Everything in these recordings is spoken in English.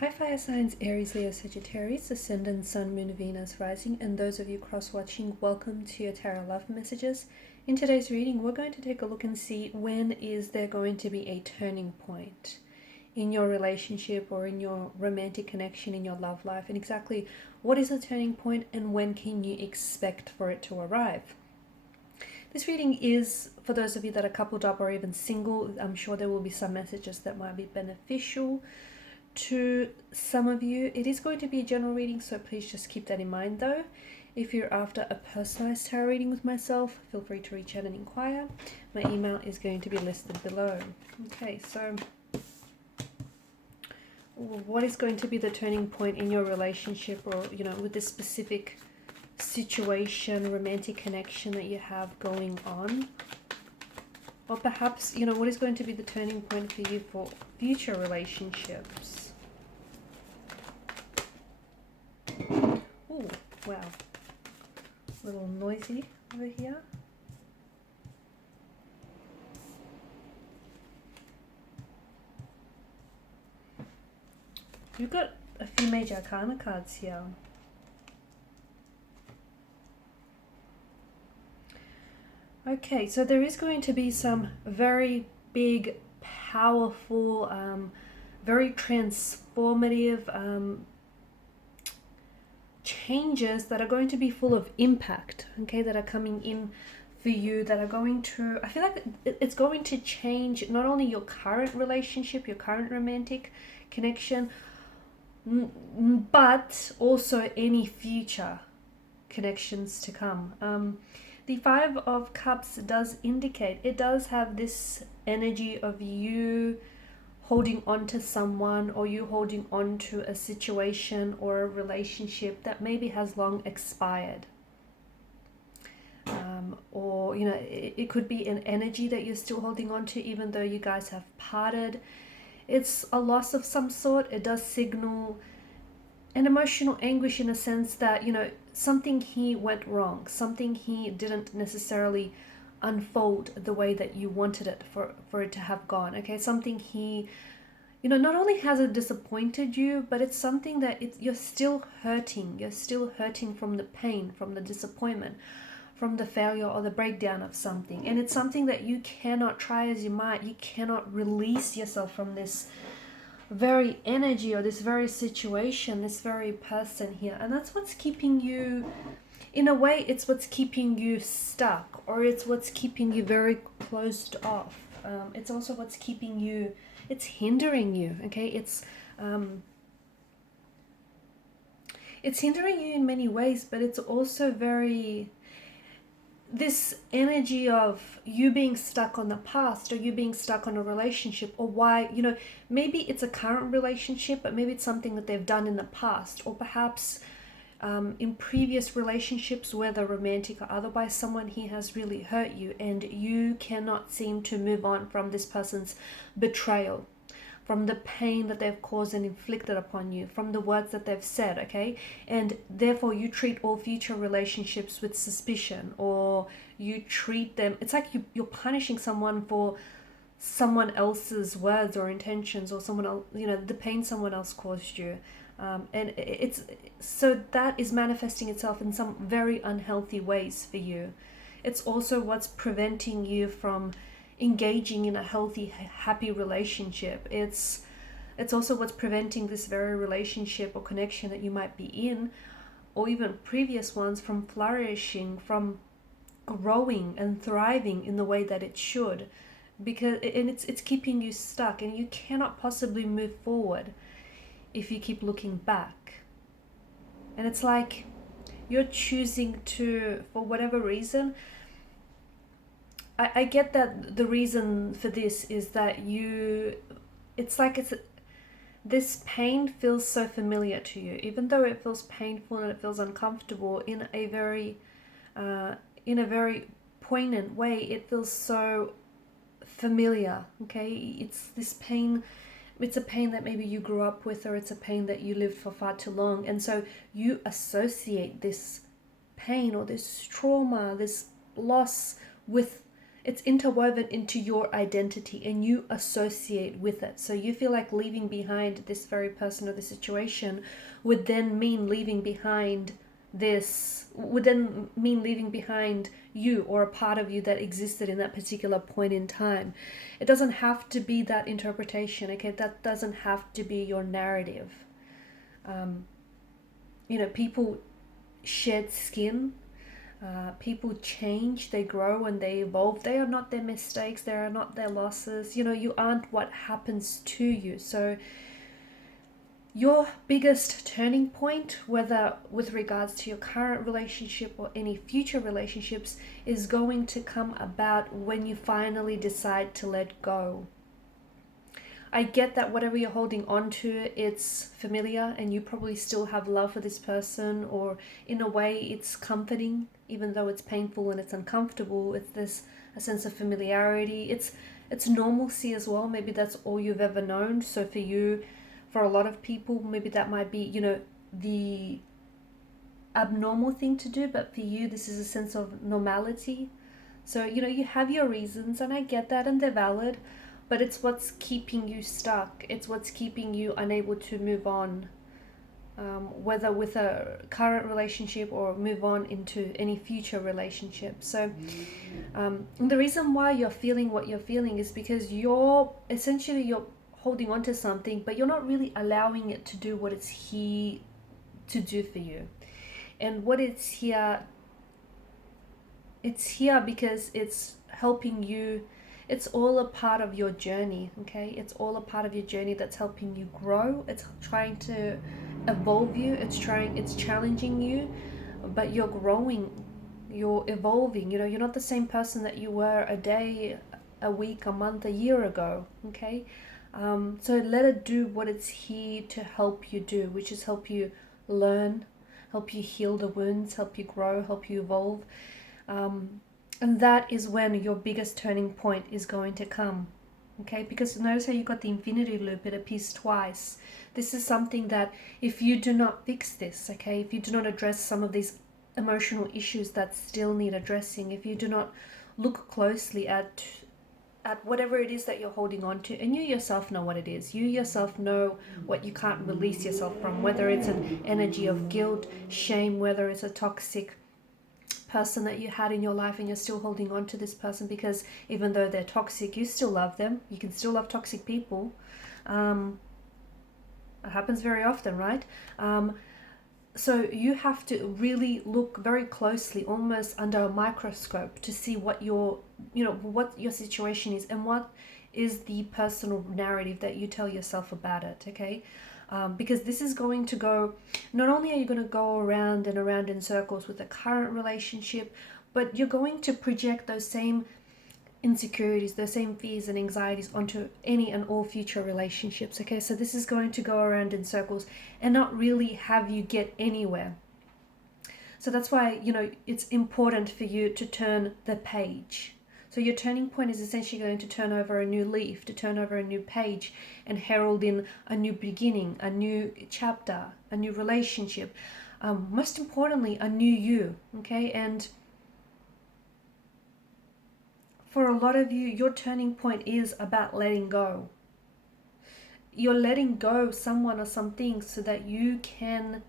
Hi fire signs, Aries, Leo, Sagittarius, Ascendant, Sun, Moon, Venus, Rising, and those of you cross-watching, welcome to your Tarot Love Messages. In today's reading, we're going to take a look and see when is there going to be a turning point in your relationship or in your romantic connection, in your love life, and exactly what is the turning point and when can you expect for it to arrive. This reading is for those of you that are coupled up or even single. I'm sure there will be some messages that might be beneficial to some of you. It is going to be a general reading, so please just keep that in mind though. If you're after a personalized tarot reading with myself, feel free to reach out and inquire. My email is going to be listed below. Okay, so what is going to be the turning point in your relationship, or with this specific situation, romantic connection that you have going on? Or perhaps, what is going to be the turning point for you for future relationships? Oh, wow. A little noisy over here. You've got a few major arcana cards here. Okay, so there is going to be some very big, powerful, very transformative changes that are going to be full of impact, okay, that are coming in for you, that are going to, I feel like it's going to change not only your current relationship, your current romantic connection, but also any future connections to come. The Five of Cups does indicate, it does have this energy of you holding on to someone, or you holding on to a situation or a relationship that maybe has long expired. Or, it could be an energy that you're still holding on to even though you guys have parted. It's a loss of some sort. It does signal an emotional anguish in a sense that, something here went wrong. Something here didn't necessarily unfold the way that you wanted it for it to have gone. Okay, something here, not only has it disappointed you, but it's something that you're still hurting. You're still hurting from the pain, from the disappointment, from the failure or the breakdown of something. And it's something that you cannot, try as you might, you cannot release yourself from this very energy or this very situation, this very person here. And that's what's keeping you, in a way, it's what's keeping you stuck, or it's what's keeping you very closed off. It's also what's keeping you, it's hindering you, okay? It's hindering you in many ways, but it's also very, this energy of you being stuck on the past, or you being stuck on a relationship, or why, maybe it's a current relationship, but maybe it's something that they've done in the past, or perhaps in previous relationships, whether romantic or otherwise, someone here has really hurt you and you cannot seem to move on from this person's betrayal, from the pain that they've caused and inflicted upon you, from the words that they've said, okay? And therefore you treat all future relationships with suspicion, or you treat them, it's like you're punishing someone for someone else's words or intentions, or someone else, the pain someone else caused you. And it's, so that is manifesting itself in some very unhealthy ways for you. It's also what's preventing you from engaging in a healthy, happy relationship. It's also what's preventing this very relationship or connection that you might be in, or even previous ones, from flourishing, from growing and thriving in the way that it should, because it's keeping you stuck, and you cannot possibly move forward if you keep looking back. And it's like you're choosing to, for whatever reason, I get that the reason for this is that this pain feels so familiar to you, even though it feels painful and it feels uncomfortable in a very poignant way. It feels so familiar, okay? It's this pain, it's a pain that maybe you grew up with, or it's a pain that you lived for far too long, and so you associate this pain or this trauma, this loss, with it's interwoven into your identity and you associate with it. So you feel like leaving behind this very person or this situation would then mean leaving behind you or a part of you that existed in that particular point in time. It doesn't have to be that interpretation, okay? That doesn't have to be your narrative. People shed skin. People change, they grow and they evolve. They are not their mistakes, they are not their losses. You aren't what happens to you. So your biggest turning point, whether with regards to your current relationship or any future relationships, is going to come about when you finally decide to let go. I get that whatever you're holding on to, it's familiar and you probably still have love for this person, or in a way it's comforting, even though it's painful and it's uncomfortable. It's a sense of familiarity. It's normalcy as well. Maybe that's all you've ever known. So for you, for a lot of people, maybe that might be, the abnormal thing to do, but for you, this is a sense of normality. So, you have your reasons, and I get that, and they're valid, but it's what's keeping you stuck. It's what's keeping you unable to move on, whether with a current relationship or move on into any future relationship. So the reason why you're feeling what you're feeling is because you're holding on to something, but you're not really allowing it to do what it's here to do for you. And what it's here because it's helping you. It's all a part of your journey, okay? It's all a part of your journey that's helping you grow. It's trying to evolve you. It's challenging you, but you're growing, you're evolving. You're not the same person that you were a day, a week, a month, a year ago, okay? So let it do what it's here to help you do, which is help you learn, help you heal the wounds, help you grow, help you evolve. And that is when your biggest turning point is going to come, okay? Because notice how you got the infinity loop, it appears twice. This is something that if you do not fix this, okay, if you do not address some of these emotional issues that still need addressing, if you do not look closely at whatever it is that you're holding on to, and you yourself know what it is. You yourself know what you can't release yourself from, whether it's an energy of guilt, shame, whether it's a toxic person that you had in your life and you're still holding on to this person because even though they're toxic, you still love them. You can still love toxic people. It happens very often, right? So you have to really look very closely, almost under a microscope, to see what your situation is and what is the personal narrative that you tell yourself about it, okay? Because this is going to go, not only are you going to go around and around in circles with the current relationship, but you're going to project those same insecurities, those same fears and anxieties onto any and all future relationships, okay? So this is going to go around in circles and not really have you get anywhere. So that's why, it's important for you to turn the page. So your turning point is essentially going to turn over a new leaf, to turn over a new page and herald in a new beginning, a new chapter, a new relationship. Most importantly, a new you, okay? And for a lot of you, your turning point is about letting go. You're letting go of someone or something so that you can,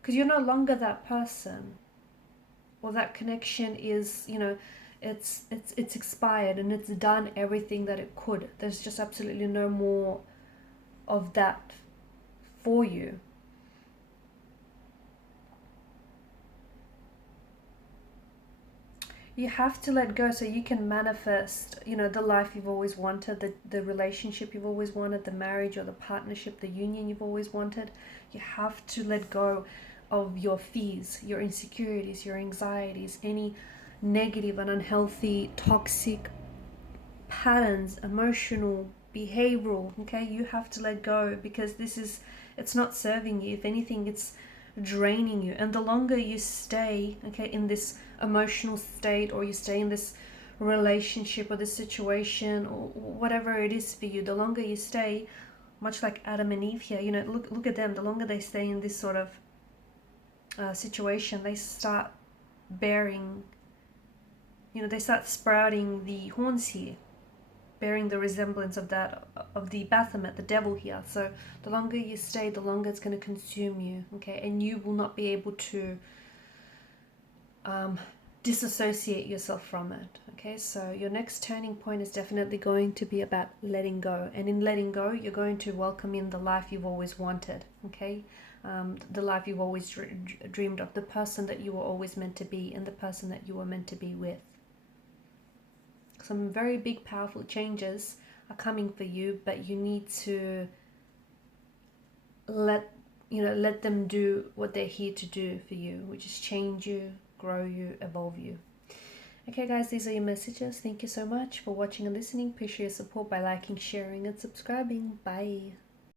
because you're no longer that person, or that connection is, it's expired and it's done everything that it could. There's just absolutely no more of that for you. You have to let go so you can manifest, the life you've always wanted, the relationship you've always wanted, the marriage or the partnership, the union you've always wanted. You have to let go of your fears, your insecurities, your anxieties, any negative and unhealthy, toxic patterns, emotional, behavioral, okay? You have to let go because it's not serving you. If anything, it's draining you. And the longer you stay, okay, in this emotional state, or you stay in this relationship or this situation or whatever it is for you, the longer you stay, much like Adam and Eve here, look at them. The longer they stay in this sort of situation, they start bearing they start sprouting the horns here, bearing the resemblance of that, of the Baphomet, the devil here. So the longer you stay, the longer it's going to consume you, okay? And you will not be able to disassociate yourself from it, okay? So your next turning point is definitely going to be about letting go. And in letting go, you're going to welcome in the life you've always wanted, okay? The life you've always dreamed of, the person that you were always meant to be, and the person that you were meant to be with. Some very big, powerful changes are coming for you, but you need to let them do what they're here to do for you, which is change you, grow you, evolve you. Okay guys, these are your messages. Thank you so much for watching and listening. Appreciate your support by liking, sharing, and subscribing. Bye.